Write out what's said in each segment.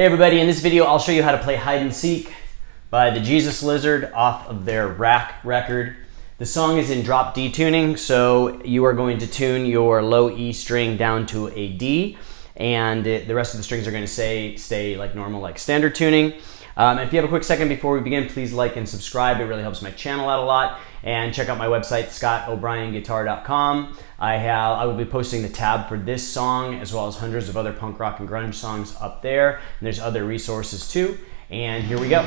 Hey everybody, in this video I'll show you how to play Hide and Seek by the Jesus Lizard off of their Rack record. The song is in drop D tuning, so you are going to tune your low E string down to a D, and the rest of the strings are going to stay like normal, like standard tuning. If you have a quick second before we begin, please like and subscribe. It really helps my channel out a lot. And check out my website, scottobryanguitar.com. I will be posting the tab for this song as well as hundreds of other punk rock and grunge songs up there. And there's other resources too. And here we go.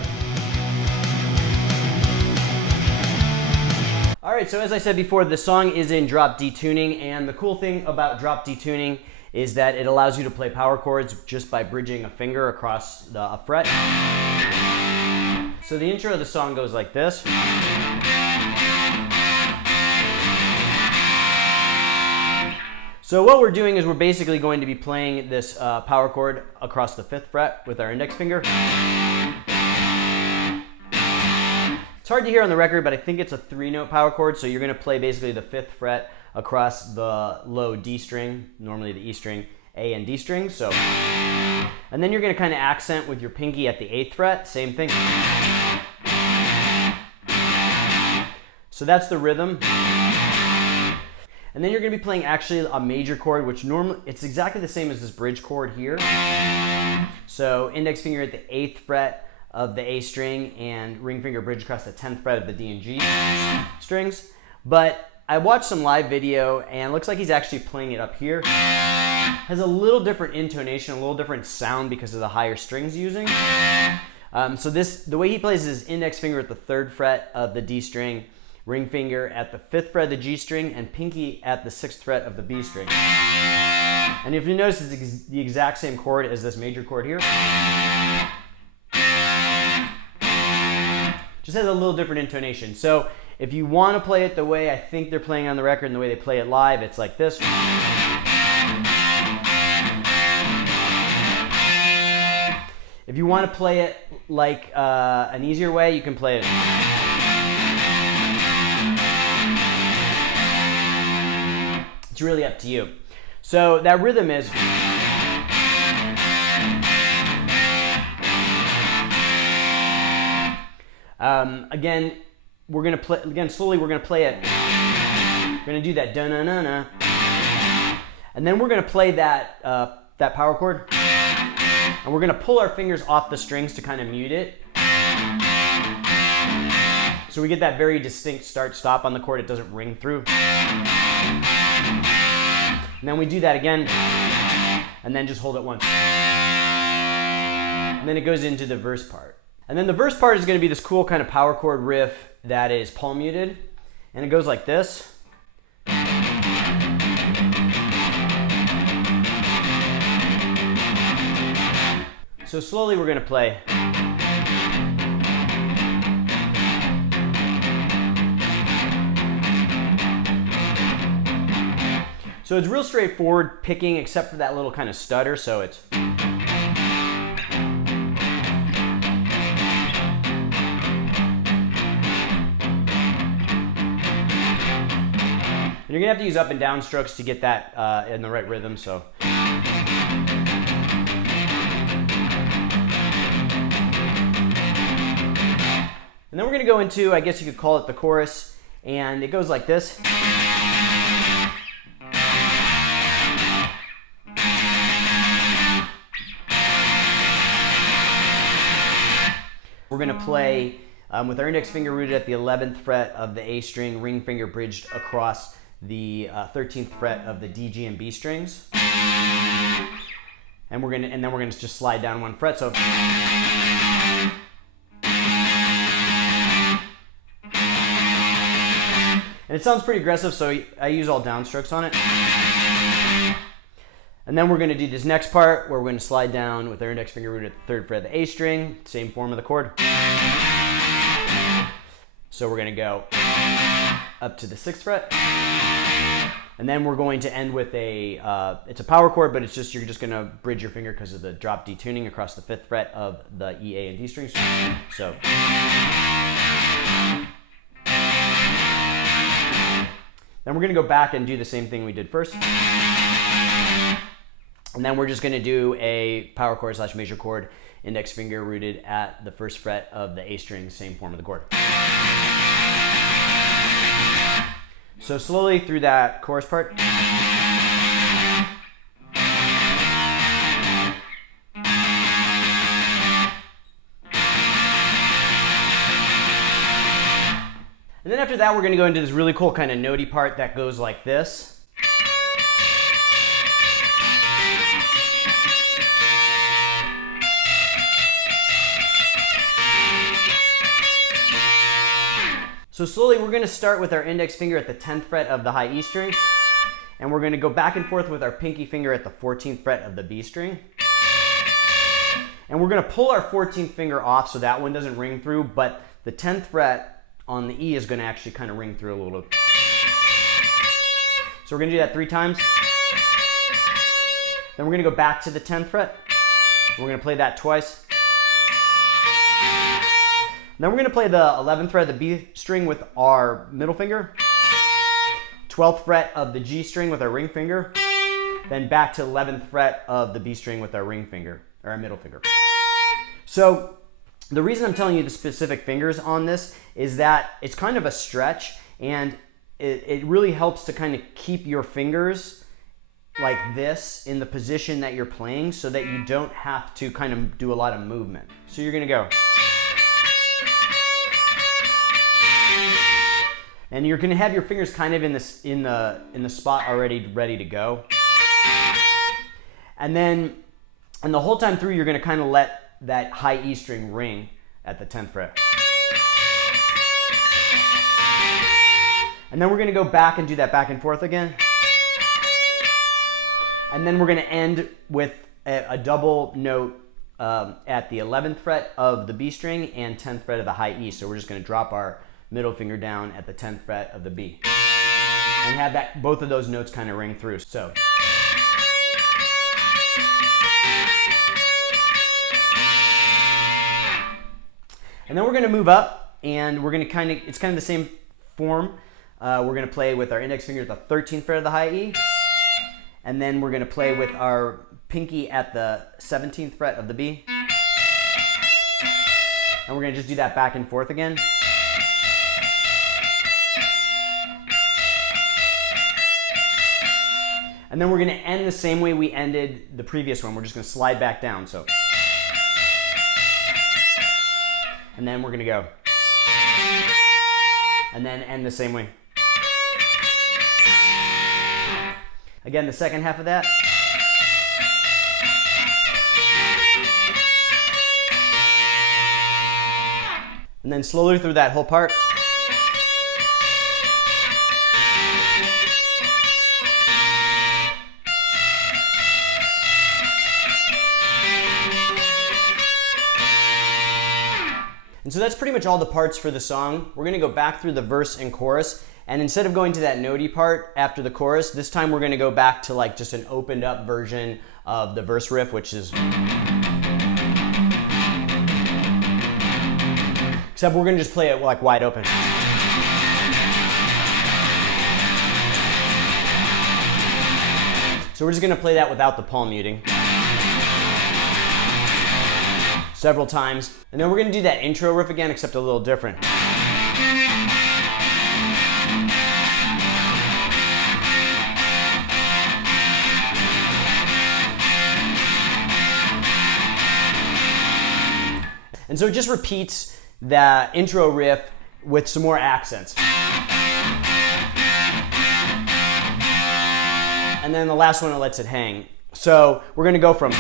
All right, so as I said before, the song is in drop D tuning, and the cool thing about drop D tuning is that it allows you to play power chords just by bridging a finger across a fret. So the intro of the song goes like this. So what we're doing is we're basically going to be playing this power chord across the 5th fret with our index finger. It's hard to hear on the record, but I think it's a 3-note power chord, so you're going to play basically the 5th fret across the low D string, normally the E string, A and D strings. So, and then you're going to kind of accent with your pinky at the 8th fret, same thing. So that's the rhythm. And then you're going to be playing actually a major chord, which normally, it's exactly the same as this bridge chord here. So index finger at the 8th fret of the A string and ring finger bridge across the 10th fret of the D and G strings. But I watched some live video and it looks like he's actually playing it up here. Has a little different intonation, a little different sound because of the higher strings using. So the way he plays is index finger at the 3rd fret of the D string, ring finger at the 5th fret of the G string, and pinky at the 6th fret of the B string. And if you notice, it's the exact same chord as this major chord here. Just has a little different intonation. So if you want to play it the way I think they're playing on the record and the way they play it live, it's like this. If you want to play it like an easier way, you can play it. It's really up to you. So that rhythm is. Again, we're gonna play. Again, slowly we're gonna play it. We're gonna do that da-na-na-na, and then we're gonna play that that power chord, and we're gonna pull our fingers off the strings to kind of mute it. So we get that very distinct start-stop on the chord. It doesn't ring through. And then we do that again, and then just hold it once. And then it goes into the verse part. And then the verse part is going to be this cool kind of power chord riff that is palm muted. And it goes like this. So slowly we're going to play. So it's real straightforward picking except for that little kind of stutter, so it's. And you're gonna have to use up and down strokes to get that in the right rhythm, so. And then we're gonna go into, I guess you could call it the chorus, and it goes like this. We're going to play with our index finger rooted at the 11th fret of the A string, ring finger bridged across the 13th fret of the D, G, and B strings. And then we're going to just slide down one fret. So. And it sounds pretty aggressive, so I use all downstrokes on it. And then we're going to do this next part where we're going to slide down with our index finger rooted at the 3rd fret of the A string, same form of the chord. So we're going to go up to the 6th fret. And then we're going to end with it's a power chord, but you're just going to bridge your finger because of the drop D tuning across the 5th fret of the E, A, and D strings. So. Then we're going to go back and do the same thing we did first. And then we're just going to do a power chord / major chord, index finger rooted at the first fret of the A string, same form of the chord. So slowly through that chorus part. And then after that, we're going to go into this really cool kind of notey part that goes like this. So slowly, we're going to start with our index finger at the 10th fret of the high E string, and we're going to go back and forth with our pinky finger at the 14th fret of the B string. And we're going to pull our 14th finger off so that one doesn't ring through, but the 10th fret on the E is going to actually kind of ring through a little bit. So we're going to do that 3 times. Then we're going to go back to the 10th fret. We're going to play that twice. Then we're going to play the 11th fret of the B string with our middle finger, 12th fret of the G string with our ring finger, then back to 11th fret of the B string with our ring finger, or our middle finger. So the reason I'm telling you the specific fingers on this is that it's kind of a stretch, and it really helps to kind of keep your fingers like this in the position that you're playing so that you don't have to kind of do a lot of movement. So you're going to go. And you're going to have your fingers kind of in the spot already ready to go. And the whole time through, you're going to kind of let that high E string ring at the 10th fret. And then we're going to go back and do that back and forth again. And then we're going to end with a double note at the 11th fret of the B string and 10th fret of the high E. So we're just going to drop our middle finger down at the 10th fret of the B. And have both of those notes kind of ring through. So. And then we're going to move up, and we're going to it's kind of the same form. We're going to play with our index finger at the 13th fret of the high E, and then we're going to play with our pinky at the 17th fret of the B, and we're going to just do that back and forth again. And then we're going to end the same way we ended the previous one. We're just going to slide back down. So. And then we're going to go. And then end the same way. Again, the second half of that. And then slowly through that whole part. And so that's pretty much all the parts for the song. We're going to go back through the verse and chorus, and instead of going to that notey part after the chorus, this time we're going to go back to like just an opened up version of the verse riff, which is... Except we're going to just play it like wide open. So we're just going to play that without the palm muting. Several times. And then we're going to do that intro riff again, except a little different. And so it just repeats the intro riff with some more accents. And then the last one, it lets it hang. So we're going to go from...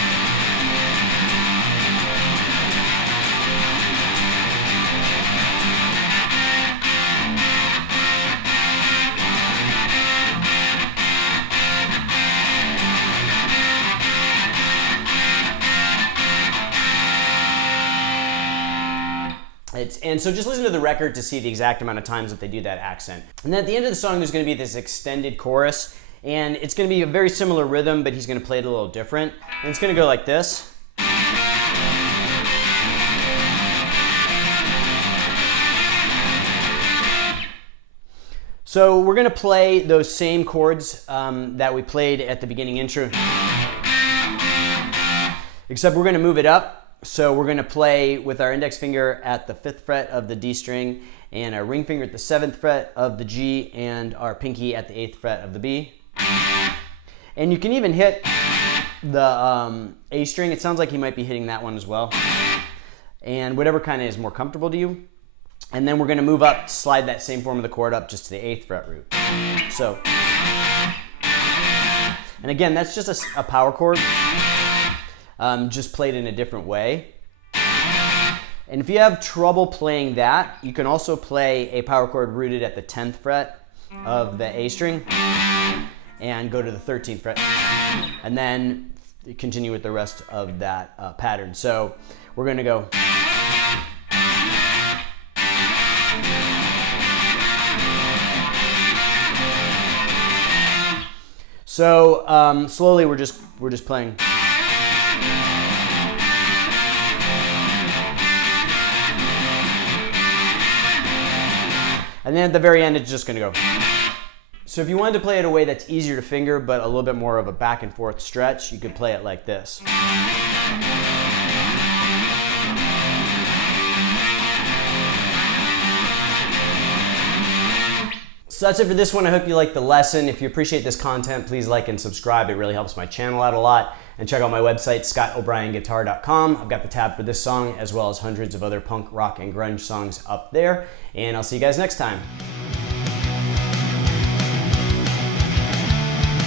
And so just listen to the record to see the exact amount of times that they do that accent. And then at the end of the song, there's going to be this extended chorus, and it's going to be a very similar rhythm, but he's going to play it a little different. And it's going to go like this. So we're going to play those same chords that we played at the beginning intro. except we're going to move it up. So we're going to play with our index finger at the 5th fret of the D string, and our ring finger at the 7th fret of the G, and our pinky at the 8th fret of the B. And you can even hit the A string. It sounds like he might be hitting that one as well. And whatever kind of is more comfortable to you. And then we're going to move up, slide that same form of the chord up just to the 8th fret root. So, and again, that's just a power chord, just played in a different way. And if you have trouble playing that, you can also play a power chord rooted at the 10th fret of the A string and go to the 13th fret, and then continue with the rest of that pattern. So we're going to go. So slowly we're just playing. And then at the very end, it's just going to go. So if you wanted to play it a way that's easier to finger, but a little bit more of a back and forth stretch, you could play it like this. So that's it for this one. I hope you liked the lesson. If you appreciate this content, please like and subscribe. It really helps my channel out a lot. And check out my website, scottobrien.guitar.com. I've got the tab for this song, as well as hundreds of other punk, rock, and grunge songs up there. And I'll see you guys next time.